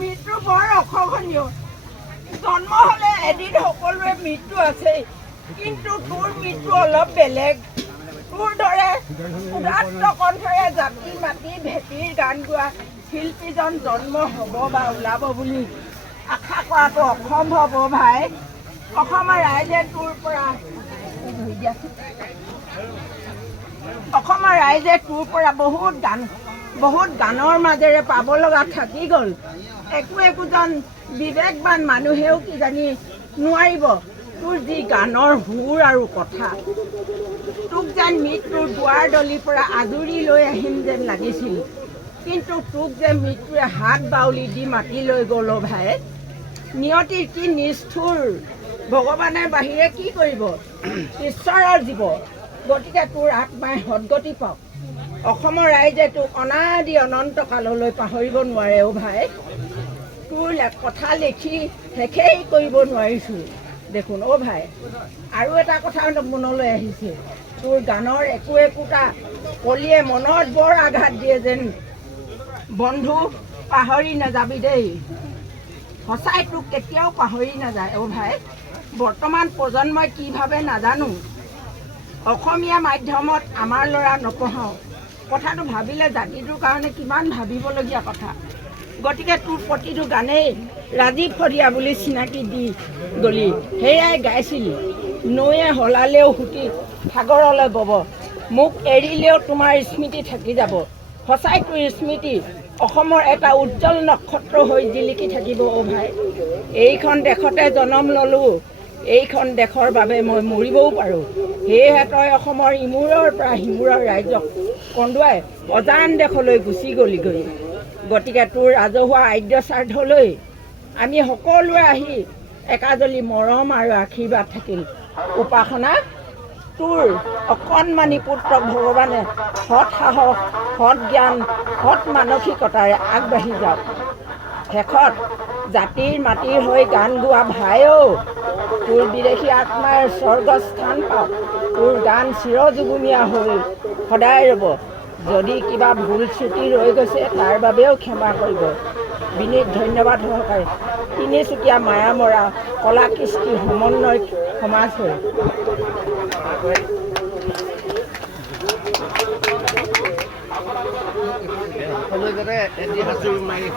মৃত্যু বৰ অসহনীয়। জন্ম হ'লে এদিন সকলোৰে মৃত্যু আছেই, কিন্তু তোৰ মৃত্যু অলপ বেলেগ। তোৰ দৰে উদাত্ত কণ্ঠৰে জাতি মাতি ভেটিৰ গান গোৱা শিল্পীজন জন্ম হ'ব বা ওলাব বুলি আশা কৰাটো অসম্ভৱ ভাই। অসমৰ ৰাইজে তোৰ পৰা বহুত গানৰ মাজেৰে পাব লগা থাকি গ'ল। একোজন বিবেকবান মানুহেও কিজানি নোৱাৰিব তোৰ যি গানৰ সুৰ আৰু কথা। তোক যেন মৃত্যুৰ দুৱাৰ দলিৰ পৰা আজৰি লৈ আহিম যেন লাগিছিল, কিন্তু তোক যে মৃত্যুৱে হাত বাউলি দি মাতি লৈ গ'ল ভাই। নিয়তিৰ কি নিষ্ঠুৰ, ভগৱানে বাহিৰে কি কৰিব, ঈশ্বৰৰ জীৱ। গতিকে তোৰ আত্মাই সদগতি পাওক। অসমৰ ৰাইজে তোক অনাদি অনন্ত কাললৈ পাহৰিব নোৱাৰে ভাই। তোৰ কথা লিখি শেষেই কৰিব নোৱাৰিছোঁ দেখোন ভাই। আৰু এটা কথা মনলৈ আহিছে, তোৰ গানৰ একোটা কলিয়ে মনত বৰ আঘাত দিয়ে যেন। বন্ধু পাহৰি নাযাবি দেই, সঁচাই তোক কেতিয়াও পাহৰি নাযায় ভাই। বৰ্তমান প্ৰজন্মই কি ভাবে নাজানো, অসমীয়া মাধ্যমত আমাৰ ল'ৰা নপঢ়াওঁ। কথাটো ভাবিলে জাতিটোৰ কাৰণে কিমান ভাবিবলগীয়া কথা। গতিকে তোৰ প্ৰতিটো গানেই ৰাজীৱ ফৰিয়া বুলি চিনাকি দি গলি, সেয়াই গাইছিলি। নৈয়ে হলালেও সুতি সাগৰলৈ বব, মোক এৰিলেও তোমাৰ স্মৃতি থাকি যাব। সঁচাই তোৰ স্মৃতি অসমৰ এটা উজ্জ্বল নক্ষত্ৰ হৈ জিলিকি থাকিব ভাই। এইখন দেশতে জন্ম ল'লোঁ, এইখন দেশৰ বাবে মই মৰিবও পাৰোঁ। সেয়েহে তই অসমৰ ইমূৰৰ পৰা সিমূৰৰ ৰাইজক কন্দুৱাই অজান দেশলৈ গুচি গ'লিগৈ। গতিকে তোৰ ৰাজহুৱা আদ্য স্বাৰ্থলৈ আমি সকলোৱে আহি একাজলি মৰম আৰু আশীৰ্বাদ থাকিল। উপাসনা, তোৰ অকণমানি পুত্ৰক ভগৱানে সৎ সাহস, সৎ জ্ঞান, সৎ মানসিকতাৰে আগবাঢ়ি যাওক। শেষত জাতিৰ মাটিৰ হৈ গান গোৱা ভাইও, তোৰ বিদেশী আত্মাৰ স্বৰ্গস্থান পাওক। তোৰ গান চিৰযুগুমীয়া হৈ সদায় ৰ'ব। যদি কিবা ভুল শ্ৰুতি ৰৈ গৈছে তাৰ বাবেও ক্ষমা কৰিব। বিনীত ধন্যবাদ সহকাৰে তিনিচুকীয়া মায়ামৰা কলা কৃষ্টি সমন্বয় সমাজ হৈ। সকলোৱে যাতে এটি হাঁচি মাৰি